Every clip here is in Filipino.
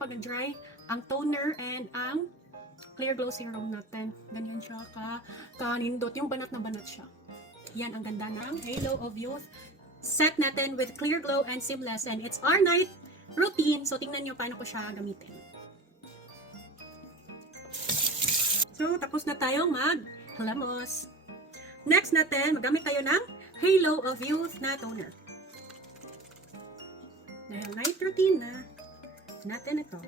kapag nag-dry ang toner and ang clear glow serum natin. Ganyan siya kanindot. Yung banat na banat siya. Yan ang ganda ng Halo of Youth set natin with clear glow and seamless. And it's our night routine. So, tingnan nyo paano ko siya gamitin. So, tapos na tayong mag-hilamos. Next natin, magamit tayo ng Halo of Youth na toner. Dahil night routine na natin ito.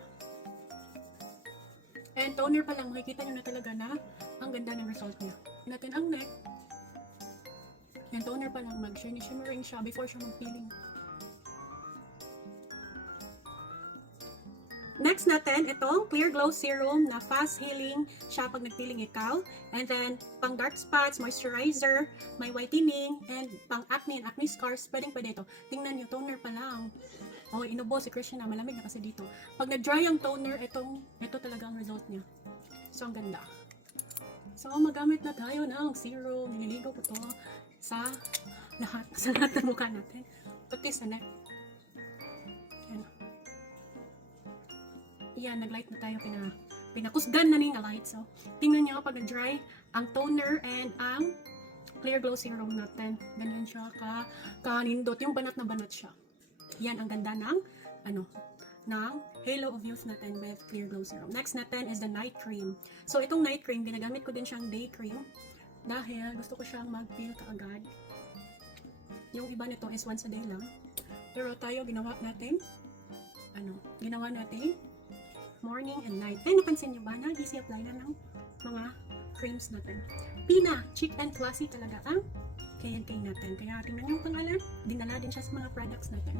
And toner pa lang, makikita nyo na talaga na ang ganda ng result niya. Natin ang neck. Yung toner pa lang, mag-shimmering siya before siya mag-peeling. Next natin, itong Clear Glow Serum na fast healing siya pag nagpeeling ikaw. And then, pang dark spots, moisturizer, may whitening, and pang acne and acne scars, pwede ito. Tingnan nyo, toner pa lang. Oh, inubo si Christian na, malamig na kasi dito. Pag nag-dry ang toner, ito talaga ang result niya. So, ang ganda. So, magamit na tayo ng serum. Nililigaw ko to sa lahat ng mukha natin. Pati sa neck. Yan. Yan, nag-light na tayo. Pinakusgan na ning light. So, tingnan nyo pag nag-dry ang toner and ang Clear Glow Serum natin. Ganyan siya kanindot. Yung banat na banat siya. Yan ang ganda ng ng Halo of Youth natin with Clear Glow Serum. Next natin is the night cream. So, itong night cream, ginagamit ko din siyang day cream dahil gusto ko siyang mag-peel kaagad. Yung iba nito is once a day lang. Pero tayo, ginawa natin morning and night. Ay, napansin nyo ba na easy apply na ng mga creams natin. Pina, chic and classy talaga ang K&K natin. Kaya tingnan nyo ang pangalan, dinala din siya sa mga products natin.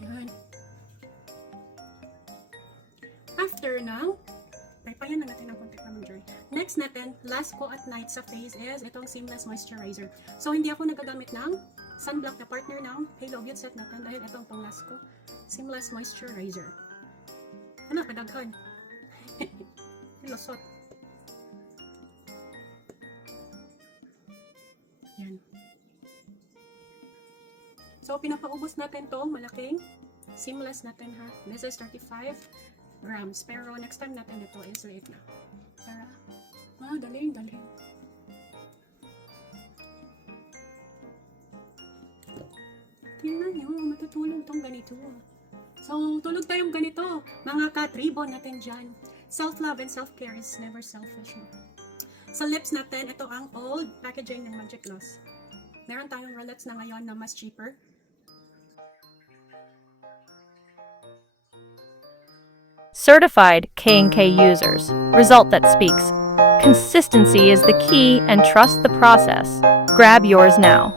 Yan. After now, paypayan na natin ang konti pa mag-dry. Next natin, last ko at night sa face is itong Seamless Moisturizer. So, hindi ako nagagamit ng sunblock na partner ng Halo of Youth set natin dahil itong pang last ko, Seamless Moisturizer. Ano, kadaghan. Lusot. Yan. So, pinapaubos natin to malaking seamless natin ha. This is 35 grams. Pero next time natin ito is liit na. Para, daling. Tingnan nyo, matutulog tong ganito. So, tulog tayong ganito. Mga ka-tribon natin dyan. Self-love and self-care is never selfish. No? Sa lips natin, ito ang old packaging ng Magic Gloss. Meron tayong rolettes na ngayon na mas cheaper. Certified K&K users. Result that speaks. Consistency is the key and trust the process. Grab yours now.